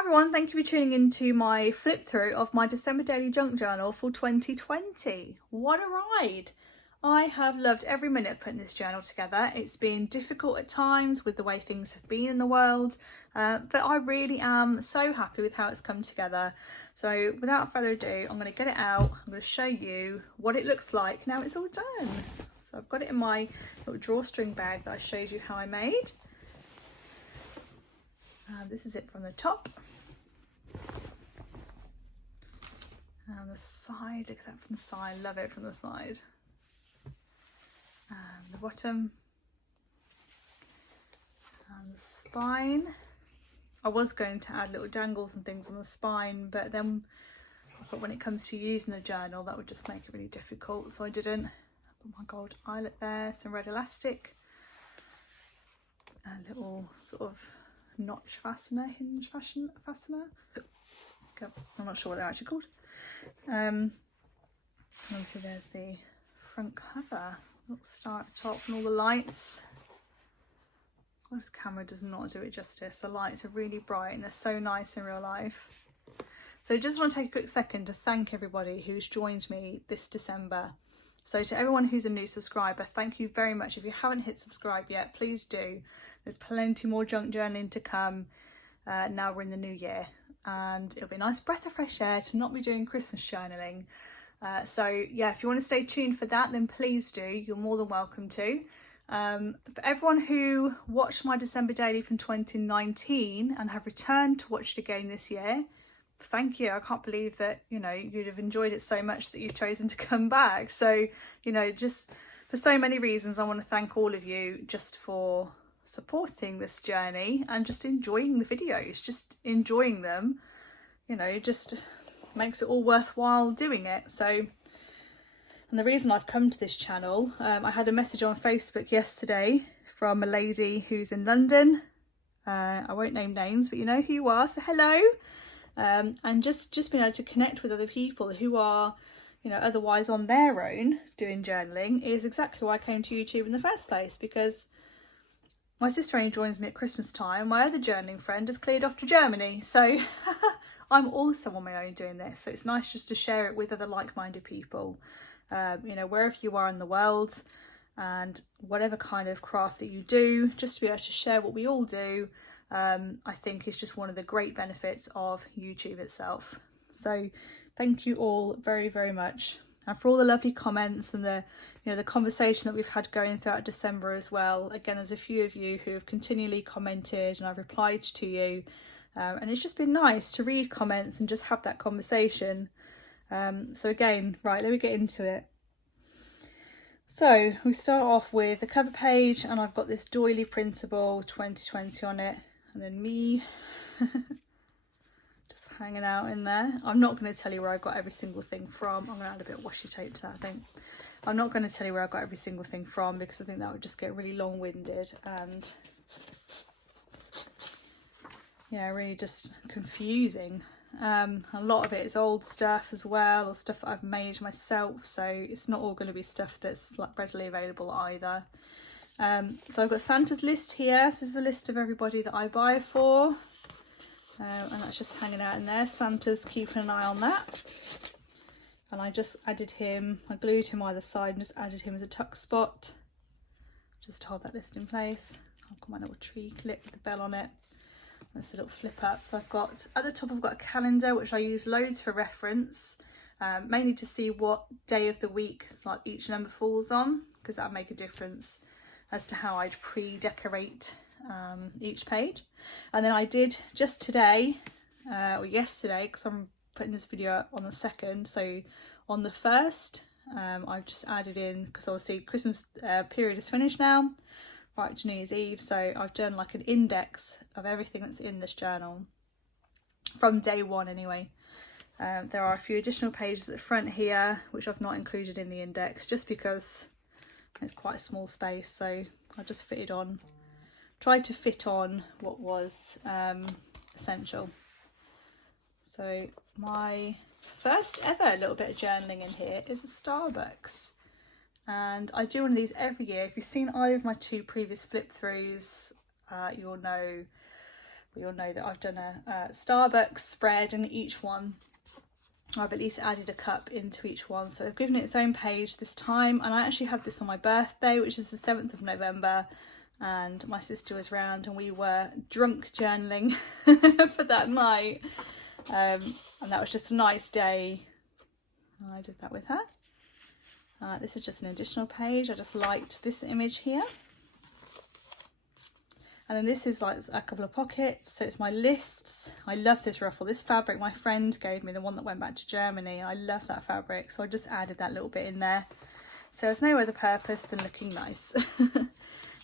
Hi everyone, thank you for tuning into my flip through of my December daily junk journal for 2020. What a ride! I have loved every minute of putting this journal together. It's been difficult at times with the way things have been in the world, but I really am so happy with how it's come together. So without further ado, I'm going to get it out. I'm going to show you what it looks like now it's all done. So I've got it in my little drawstring bag that I showed you how I made. This is it from the top. And the side, look at that from the side, love it from the side. And the bottom. And the spine. I was going to add little dangles and things on the spine, but then I thought when it comes to using the journal that would just make it really difficult, so I didn't. I put my gold eyelet there, some red elastic, a little sort of notch fastener, hinge fastener. I'm not sure what they're actually called. And obviously there's the front cover, little star at the top and all the lights. This camera does not do it justice. The lights are really bright and they're so nice in real life. So just want to take a quick second to thank everybody who's joined me this December. So to everyone who's a new subscriber, thank you very much. If you haven't hit subscribe yet, please do. There's plenty more junk journaling to come. Now we're in the new year, and it'll be a nice breath of fresh air to not be doing Christmas journaling. So yeah, if you want to stay tuned for that, then please do. You're more than welcome to. For everyone who watched my December daily from 2019 and have returned to watch it again this year, thank you. I can't believe that, you know, you'd have enjoyed it so much that you've chosen to come back. So, you know, just for so many reasons, I want to thank all of you just for supporting this journey and just enjoying the videos, just enjoying them, you know, just makes it all worthwhile doing it. So, and the reason I've come to this channel, I had a message on Facebook yesterday from a lady who's in London. I won't name names, but you know who you are, so hello. And just being able to connect with other people who are, you know, otherwise on their own doing journaling is exactly why I came to YouTube in the first place, because my sister only joins me at Christmas time. My other journaling friend has cleared off to Germany, so I'm also on my own doing this. So it's nice just to share it with other like-minded people, you know, wherever you are in the world and whatever kind of craft that you do, just to be able to share what we all do. I think is just one of the great benefits of YouTube itself. So thank you all very, very much. And for all the lovely comments and the, you know, the conversation that we've had going throughout December as well. Again, there's a few of you who have continually commented and I've replied to you. And it's just been nice to read comments and just have that conversation. So again, right, let me get into it. So we start off with the cover page and I've got this doily printable 2020 on it. And then me just hanging out in there. I'm not going to tell you where I got every single thing from. I'm going to add a bit of washi tape to that, I think. I'm not going to tell you where I got every single thing from because I think that would just get really long-winded and yeah, really just confusing. A lot of it is old stuff as well, or stuff that I've made myself, so it's not all going to be stuff that's like readily available either. So I've got Santa's list here. This is a list of everybody that I buy for, and that's just hanging out in there. Santa's keeping an eye on that, and I just added him, I glued him either side and just added him as a tuck spot just to hold that list in place. I've got my little tree clip with the bell on it. That's a little flip up. So I've got, at the top I've got a calendar which I use loads for reference, mainly to see what day of the week like each number falls on, because that'll make a difference as to how I'd pre-decorate each page. And then I did just today, or yesterday, because I'm putting this video up on the 2nd, so on the 1st, I've just added in, because obviously Christmas period is finished now, right to New Year's Eve, so I've done like an index of everything that's in this journal, from day one anyway. There are a few additional pages at the front here, which I've not included in the index, just because it's quite a small space, so I just tried to fit on what was essential. So my first ever little bit of journaling in here is a Starbucks, and I do one of these every year. If you've seen either of my two previous flip throughs, you'll know But you'll know that I've done a Starbucks spread, and each one I've at least added a cup into each one. So I've given it its own page this time, and I actually had this on my birthday, which is the 7th of November, and my sister was round and we were drunk journaling for that night, and that was just a nice day. I did that with her. This is just an additional page. I just liked this image here. And then this is like a couple of pockets, so it's my lists. I love this ruffle. This fabric my friend gave me, the one that went back to Germany. I love that fabric, so I just added that little bit in there. So there's no other purpose than looking nice.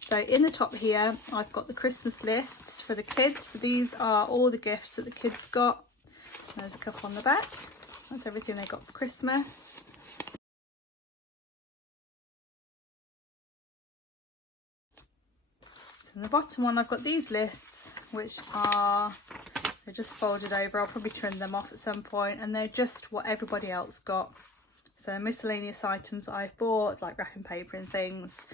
So in the top here, I've got the Christmas lists for the kids. So these are all the gifts that the kids got. There's a couple on the back. That's everything they got for Christmas. So in the bottom one, I've got these lists, which are, they're just folded over. I'll probably trim them off at some point, and they're just what everybody else got. So miscellaneous items I've bought, like wrapping paper and things.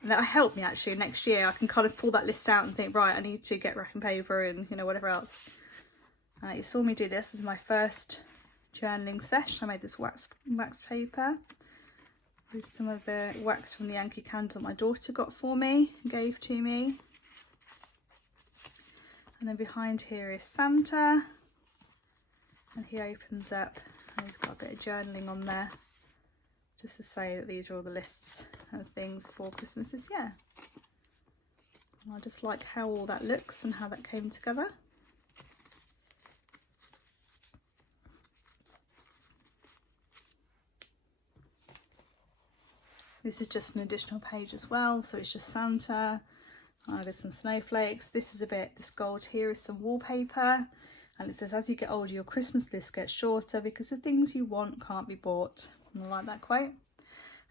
That'll help me actually next year. I can kind of pull that list out and think, right, I need to get wrapping paper and, you know, whatever else. You saw me do this as my first journaling session. I made this wax paper with some of the wax from the Yankee Candle my daughter got for me, gave to me. And then behind here is Santa, and he opens up and he's got a bit of journaling on there, just to say that these are all the lists and things for Christmas this year. And I just like how all that looks and how that came together. This is just an additional page as well, so it's just Santa. There's some snowflakes. This gold here is some wallpaper, and it says, as you get older, your Christmas list gets shorter because the things you want can't be bought. And I like that quote.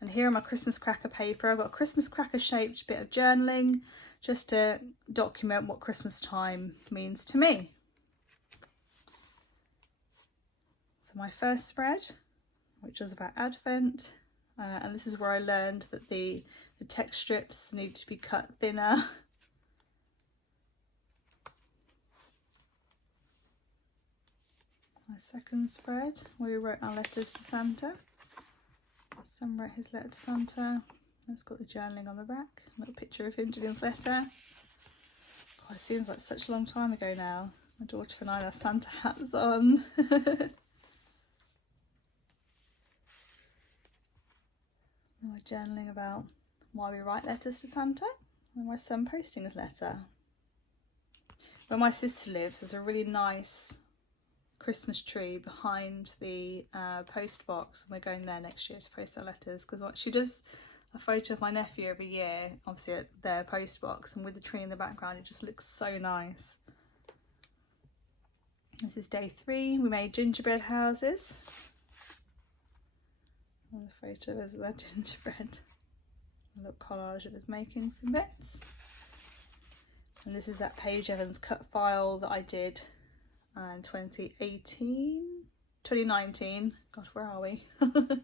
And here are my Christmas cracker paper. I've got a Christmas cracker shaped bit of journaling just to document what Christmas time means to me. So my first spread, which is about Advent, and this is where I learned that the text strips need to be cut thinner. My second spread, where we wrote our letters to Santa. Sam wrote his letter to Santa. That's got the journaling on the back. A little picture of him doing his letter. God, it seems like such a long time ago now. My daughter and I have Santa hats on. My journaling about why we write letters to Santa, and my son posting his letter. Where my sister lives, there's a really nice Christmas tree behind the post box, and we're going there next year to post our letters, because she does a photo of my nephew every year, obviously at their post box, and with the tree in the background it just looks so nice. This is day 3. We made gingerbread houses. And the photo is that gingerbread. A little collage of us making some bits. And this is that Paige Evans cut file that I did in 2019. God, where are we? And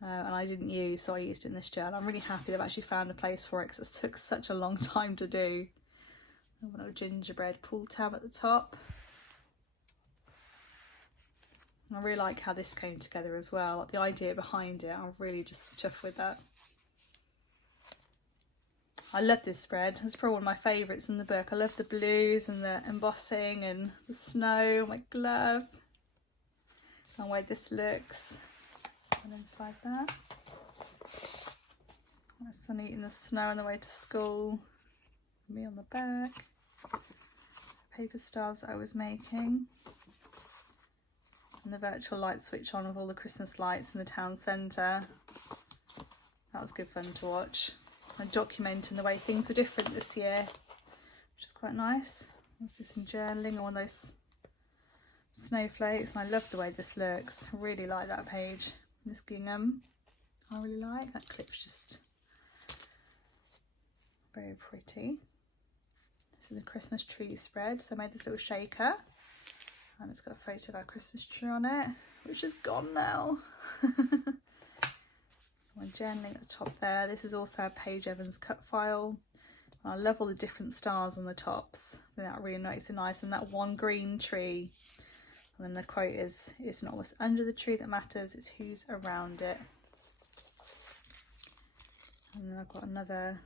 I didn't use, so I used it in this journal. I'm really happy I've actually found a place for it, because it took such a long time to do. A little gingerbread pull tab at the top. I really like how this came together as well, like the idea behind it. I'm really just chuffed with that. I love this spread. It's probably one of my favourites in the book. I love the blues and the embossing and the snow, my glove, and where this looks. And inside that, my son eating the snow on the way to school. Me on the back. Paper stars I was making. And the virtual light switch on with all the Christmas lights in the town centre. That was good fun to watch. And documenting the way things were different this year, which is quite nice. There's just some journaling on those snowflakes, and I love the way this looks. I really like that page. This gingham, I really like. That clip's just very pretty. This is a Christmas tree spread, so I made this little shaker. And it's got a photo of our Christmas tree on it, which is gone now. My journaling at the top there. This is also a Paige Evans cut file I love all the different stars on the tops. That really makes it nice. And that one green tree. And then the quote is, "It's not what's under the tree that matters, it's who's around it." And then I've got another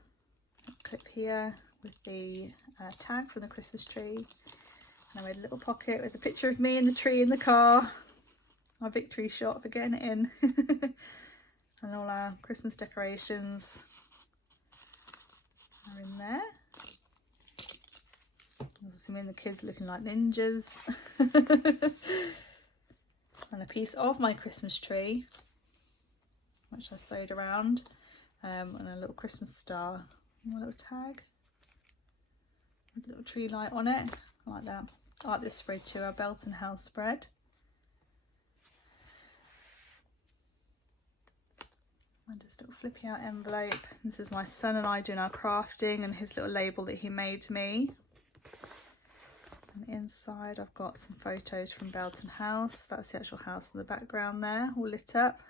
clip here with the tag from the Christmas tree. And I made a little pocket with a picture of me and the tree in the car. Our victory shot for getting it in. And all our Christmas decorations are in there. There's me and the kids looking like ninjas. And a piece of my Christmas tree, which I sewed around, and a little Christmas star, and a little tag with a little tree light on it. I like that. I like this spread too, our Belton House spread. And this little flippy out envelope. This is my son and I doing our crafting, and his little label that he made me. And inside I've got some photos from Belton House. That's the actual house in the background there, all lit up.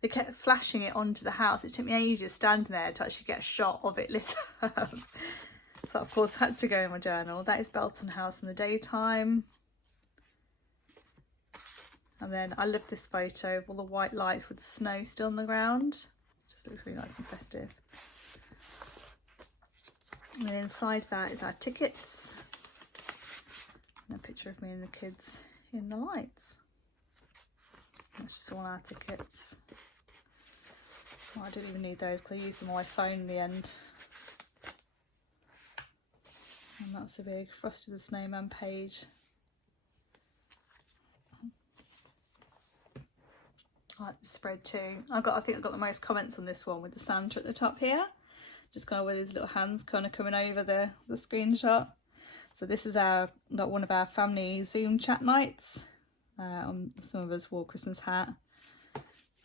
They kept flashing it onto the house. It took me ages standing there to actually get a shot of it lit up. So of course I had to go in my journal. That is Belton House in the daytime. And then I love this photo of all the white lights with the snow still on the ground. Just looks really nice and festive. And then inside that is our tickets. And a picture of me and the kids in the lights. That's just all our tickets. Well, I didn't even need those because I used them on my phone in the end. And that's a big Frosty the Snowman page. I like the spread too. I think I got the most comments on this one with the Santa at the top here. Just kind of with his little hands kind of coming over the screenshot. So this is one of our family Zoom chat nights. Some of us wore Christmas hat.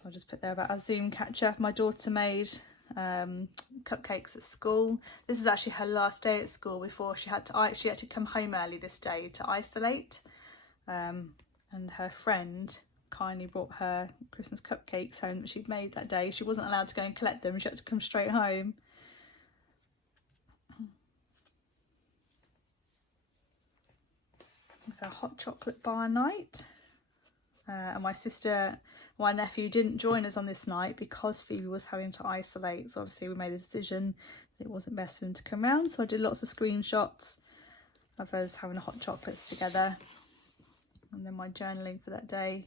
I'll just put there about our Zoom catch up. My daughter made cupcakes at school. This is actually her last day at school before she had to come home early this day to isolate. And her friend kindly brought her Christmas cupcakes home that she'd made that day. She wasn't allowed to go and collect them. She had to come straight home. It's our hot chocolate bar night. And my nephew didn't join us on this night because Phoebe was having to isolate. So obviously we made a decision that it wasn't best for him to come round. So I did lots of screenshots of us having hot chocolates together. And then my journaling for that day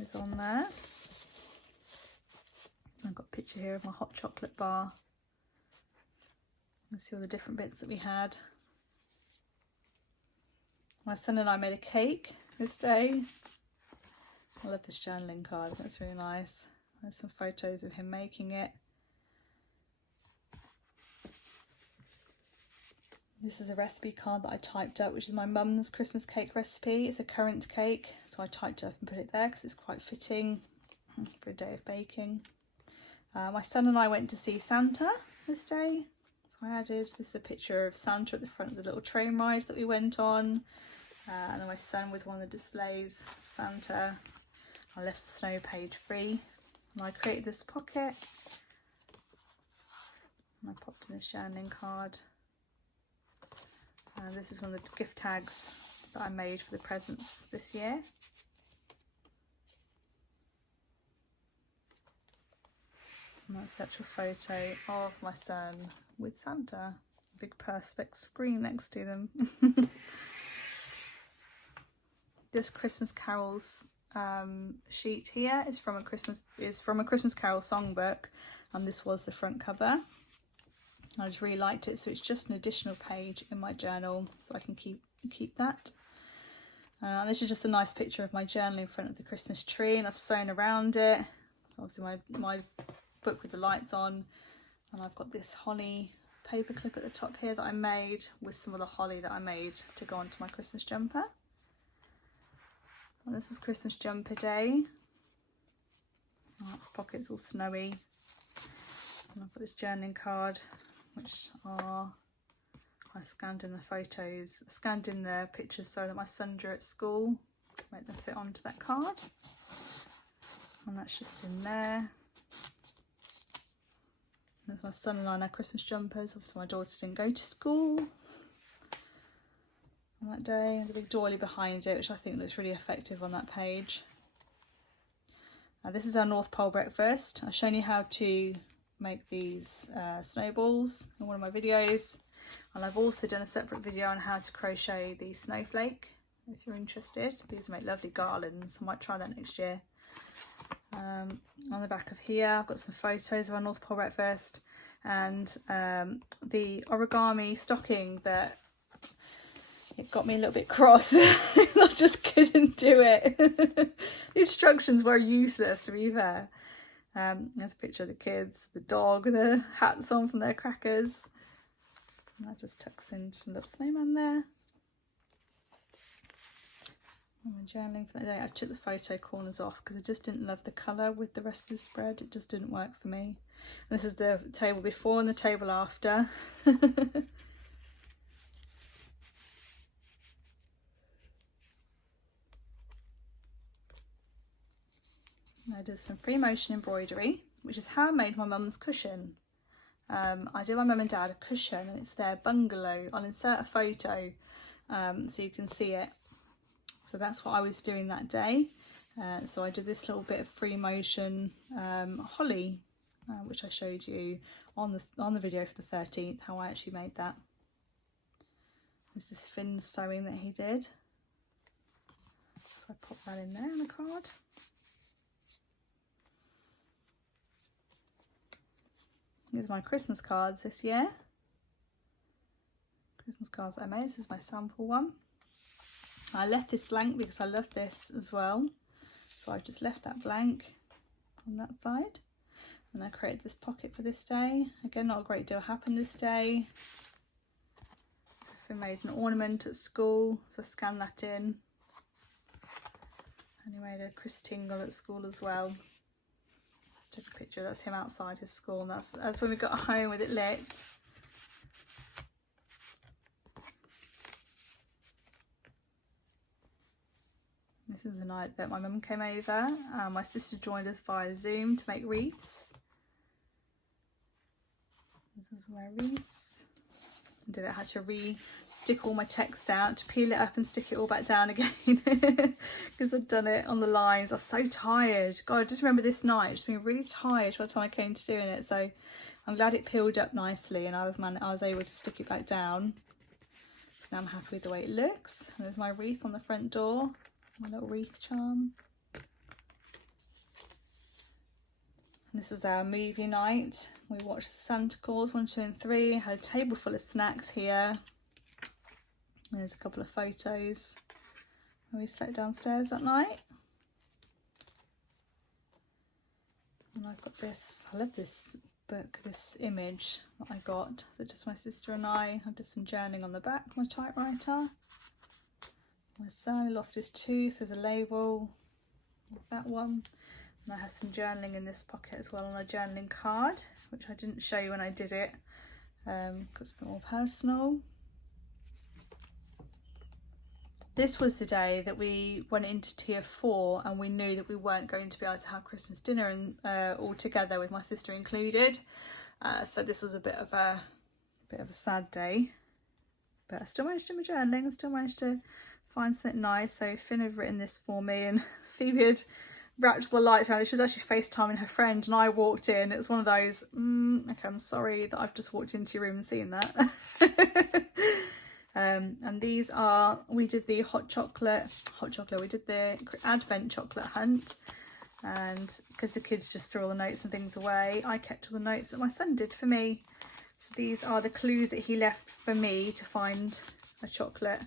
is on there. I've got a picture here of my hot chocolate bar. Let's see all the different bits that we had. My son and I made a cake this day. I love this journaling card, that's really nice. There's some photos of him making it. This is a recipe card that I typed up, which is my mum's Christmas cake recipe. It's a currant cake, so I typed it up and put it there because it's quite fitting for a day of baking. My son and I went to see Santa this day. So I added, this is a picture of Santa at the front of the little train ride that we went on. And then my son with one of the displays, Santa. I left the snow page free. And I created this pocket. And I popped in this journaling card. This is one of the gift tags that I made for the presents this year. And that's the actual photo of my son with Santa. Big perspex screen next to them. This Christmas carols sheet here is from a Christmas Carol songbook, and this was the front cover. I just really liked it, so it's just an additional page in my journal, so I can keep that. This is just a nice picture of my journal in front of the Christmas tree, and I've sewn around it. So obviously my book with the lights on, and I've got this holly paper clip at the top here that I made with some of the holly that I made to go onto my Christmas jumper. And this is Christmas jumper day. Oh, this pocket's all snowy. And I've got this journaling card, which I scanned in the photos, scanned in the pictures so that my son drew at school to make them fit onto that card. And that's just in there. There's my son and I in our Christmas jumpers. Obviously my daughter didn't go to school on that day. And the big doily behind it, which I think looks really effective on that page. This is our North Pole breakfast. I've shown you how to make these snowballs in one of my videos. And I've also done a separate video on how to crochet the snowflake, if you're interested. These make lovely garlands. I might try that next year. On the back of here I've got some photos of our North Pole breakfast and the origami stocking that it got me a little bit cross. I just couldn't do it. The instructions were useless, to be fair. There's a picture of the kids, the dog, the hats on from their crackers. And that just tucks into a little snowman there. And my journaling for the day. I took the photo corners off because I just didn't love the colour with the rest of the spread. It just didn't work for me. And this is the table before and the table after. I did some free motion embroidery, which is how I made my mum's cushion. I did my mum and dad a cushion, and it's their bungalow. I'll insert a photo so you can see it. So that's what I was doing that day. So I did this little bit of free motion holly, which I showed you on the video for the 13th, how I actually made that. This is Finn's sewing that he did. So I pop that in there on the card. These are my Christmas cards this year. Christmas cards that I made. This is my sample one. I left this blank because I love this as well. So I've just left that blank on that side. And I created this pocket for this day. Again, not a great deal happened this day. I made an ornament at school, so I scanned that in. And he made a Chris Tingle at school as well. Took a picture, that's him outside his school, and that's when we got home with it lit. This is the night that my mum came over. My sister joined us via Zoom to make wreaths. This is my wreaths. I had to re-stick all my text out, to peel it up and stick it all back down again because I'd done it on the lines. I was so tired. God, I just remember this night just being really tired by the time I came to doing it. So I'm glad it peeled up nicely and I was able to stick it back down. So now I'm happy with the way it looks. And there's my wreath on the front door, my little wreath charm. And this is our movie night. We watched Santa Claus 1, 2 and 3. Had a table full of snacks here. And there's a couple of photos when we slept downstairs that night. And I've got this, I love this book, this image that I got, that just my sister and I did some journaling on the back of my typewriter. My son lost his tooth, there's a label of that one. And I have some journaling in this pocket as well on a journaling card, which I didn't show you when I did it, because it's a bit more personal. This was the day that we went into tier 4 and we knew that we weren't going to be able to have Christmas dinner and all together with my sister included. So this was a bit of a sad day, but I still managed to do my journaling. I still managed to find something nice. So Finn had written this for me, and Phoebe had wrapped the lights around it. She was actually FaceTiming her friend, and I walked in. It was one of those, okay, I'm sorry that I've just walked into your room and seen that. And these are, we did the we did the advent chocolate hunt, and because the kids just threw all the notes and things away, I kept all the notes that my son did for me. So these are the clues that he left for me to find a chocolate,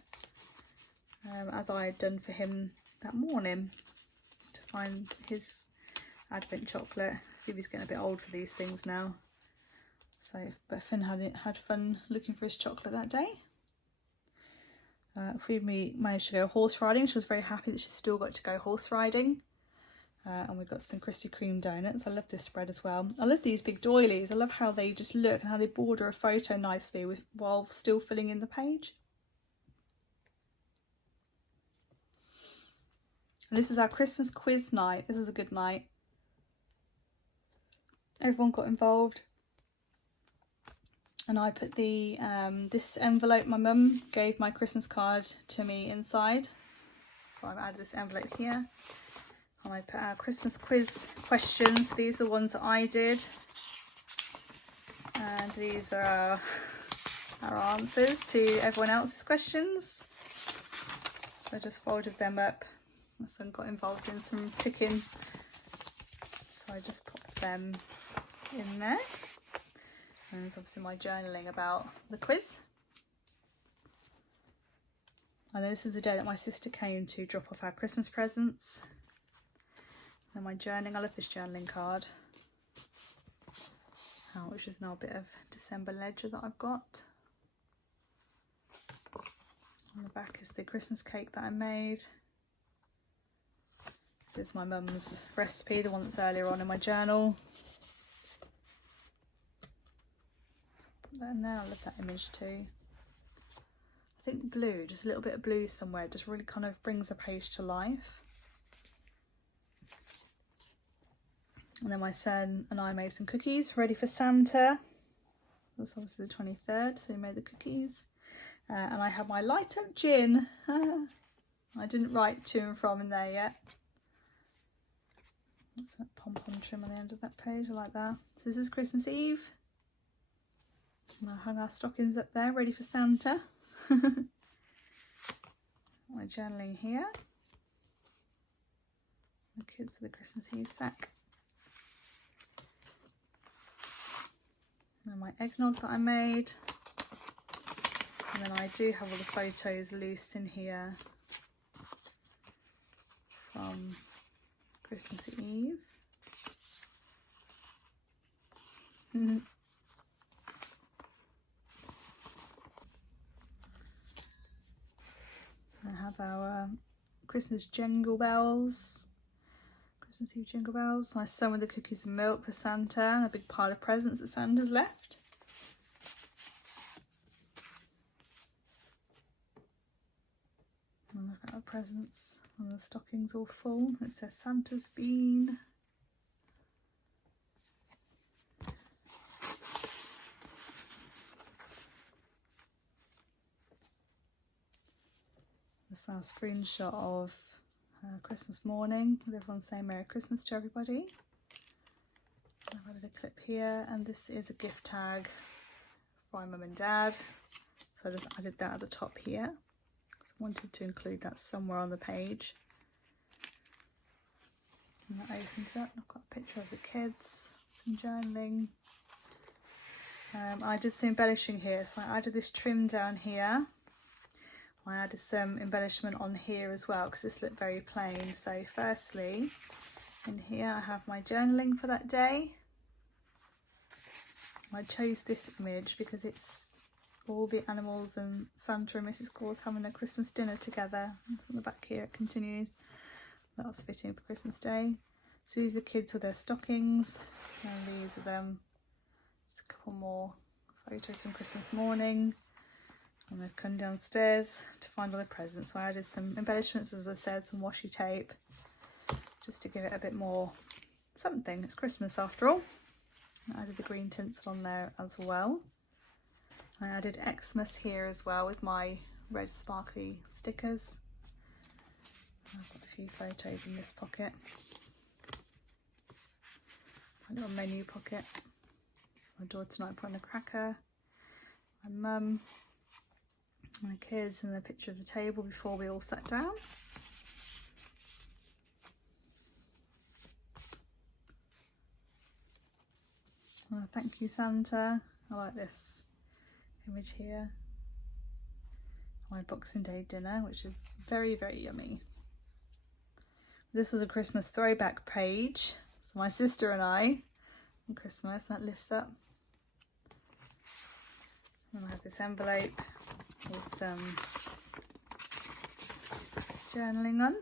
as I had done for him that morning, to find his advent chocolate. Phoebe's getting a bit old for these things now, so but Finn had fun looking for his chocolate that day. Phoebe managed to go horse riding. She was very happy that she still got to go horse riding. And we've got some Krispy Kreme donuts. I love this spread as well. I love these big doilies. I love how they just look and how they border a photo nicely while still filling in the page. And this is our Christmas quiz night. This is a good night. Everyone got involved. And I put the this envelope my mum gave my Christmas card to me inside. So I've added this envelope here. And I put our Christmas quiz questions. These are the ones that I did. And these are our answers to everyone else's questions. So I just folded them up. My son got involved in some ticking. So I just popped them in there. And there's obviously my journaling about the quiz. And this is the day that my sister came to drop off our Christmas presents. And my journaling, I love this journaling card. Which is now a bit of December ledger that I've got. On the back is the Christmas cake that I made. This is my mum's recipe, the one that's earlier on in my journal. Put that in there. I love that image too. I think blue, just a little bit of blue somewhere, just really kind of brings a page to life. And then my son and I made some cookies ready for Santa. That's obviously the 23rd, so we made the cookies. And I had my light up gin. I didn't write to and from in there yet. That's that pom-pom trim on the end of that page, I like that. So this is Christmas Eve. And I hung our stockings up there, ready for Santa. My journaling here. The kids are the Christmas Eve sack. And my eggnog that I made. And then I do have all the photos loose in here from Christmas Eve. I have our Christmas jingle bells. Christmas Eve jingle bells. My son with the cookies and milk for Santa, and a big pile of presents that Santa's left. And look at our presents, and the stocking's all full. It says Santa's been. This is our screenshot of Christmas morning with everyone saying Merry Christmas to everybody. I've added a clip here, and this is a gift tag by Mum and Dad, so I just added that at the top here. I wanted to include that somewhere on the page. And that opens up. I've got a picture of the kids, some journaling. I did some embellishing here, so I added this trim down here. I added some embellishment on here as well because this looked very plain. So firstly, in here I have my journaling for that day. I chose this image because it's all the animals and Santa and Mrs. Claus having a Christmas dinner together. And on the back here it continues. That was fitting for Christmas Day. So these are kids with their stockings, and these are them. Just a couple more photos from Christmas morning. And they've come downstairs to find all the presents. So I added some embellishments, as I said, some washi tape, just to give it a bit more something. It's Christmas after all. I added the green tinsel on there as well. I added Xmas here as well with my red sparkly stickers. I've got a few photos in this pocket. My little menu pocket. My daughter tonight put on a cracker. My mum. My kids, and the picture of the table before we all sat down. Oh, thank you, Santa. I like this image here. My Boxing Day dinner, which is very, very yummy. This was a Christmas throwback page. So my sister and I on Christmas, that lifts up. And I have this envelope with some journaling on.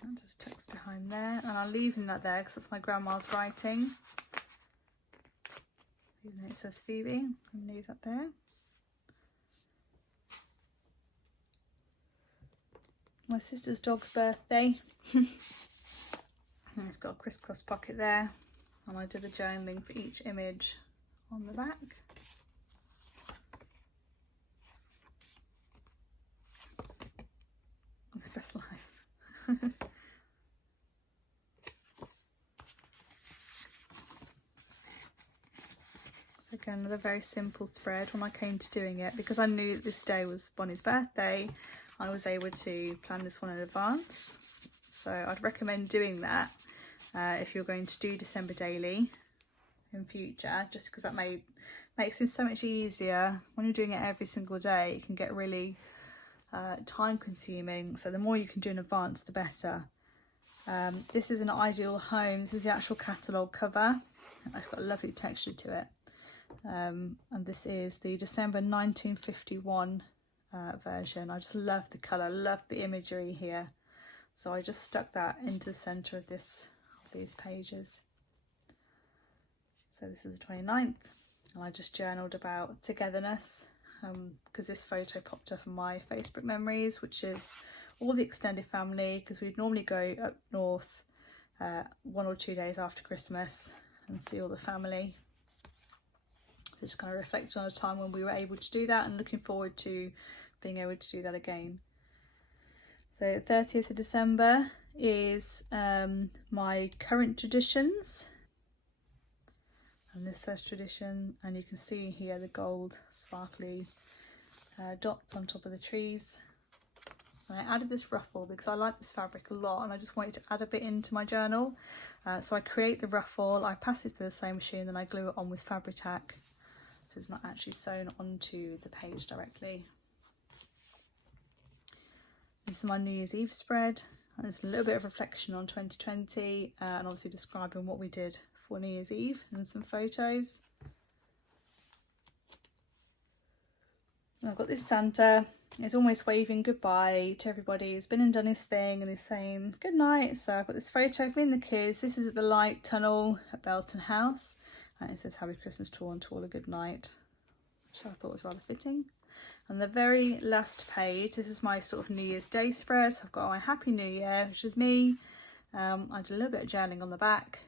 That just tucks behind there, and I'm leaving that there because that's my grandma's writing. Even though it says Phoebe, I'll leave that there. My sister's dog's birthday. And it's got a crisscross pocket there, and I did a journaling for each image on the back. Best life. Again, another very simple spread. When I came to doing it, because I knew that this day was Bonnie's birthday, I was able to plan this one in advance. So I'd recommend doing that if you're going to do December daily in future, just because that makes it so much easier. When you're doing it every single day, it can get really time consuming, so the more you can do in advance, the better. This is an ideal home. This is the actual catalogue cover. It's got a lovely texture to it. And this is the December 1951 version. I just love the colour, love the imagery here. So I just stuck that into the centre of these pages. So this is the 29th, and I just journaled about togetherness, because this photo popped up in my Facebook memories, which is all the extended family, because we'd normally go up north 1 or 2 days after Christmas and see all the family. So just kind of reflecting on a time when we were able to do that, and looking forward to being able to do that again. So 30th of December is my current traditions, and this says tradition, and you can see here the gold sparkly dots on top of the trees. And I added this ruffle because I like this fabric a lot, and I just wanted to add a bit into my journal. So I create the ruffle, I pass it to the sewing machine, then I glue it on with Fabri-Tac, so it's not actually sewn onto the page directly. This is my New Year's Eve spread, and it's a little bit of reflection on 2020, and obviously describing what we did for New Year's Eve and some photos. And I've got this Santa. He's almost waving goodbye to everybody. He's been and done his thing and he's saying good night. So I've got this photo of me and the kids. This is at the light tunnel at Belton House, and it says Happy Christmas to all and to all a good night, which I thought was rather fitting. And the very last page, this is my sort of New Year's Day spread. So I've got my Happy New Year, which is me. I did a little bit of journaling on the back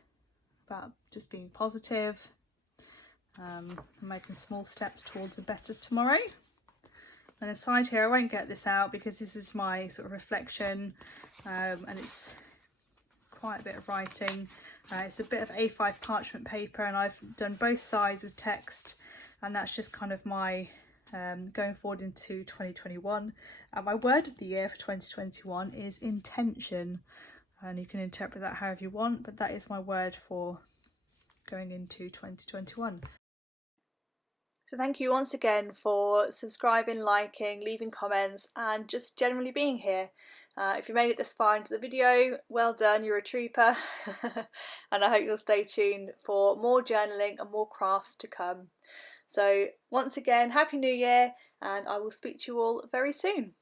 about just being positive, and making small steps towards a better tomorrow. And inside here, I won't get this out because this is my sort of reflection, and it's quite a bit of writing. It's a bit of A5 parchment paper, and I've done both sides with text, and that's just kind of my going forward into 2021. My word of the year for 2021 is intention, and you can interpret that however you want, but that is my word for going into 2021. So thank you once again for subscribing, liking, leaving comments, and just generally being here. If you made it this far into the video, well done, you're a trooper. And I hope you'll stay tuned for more journaling and more crafts to come. So once again, Happy New Year, and I will speak to you all very soon.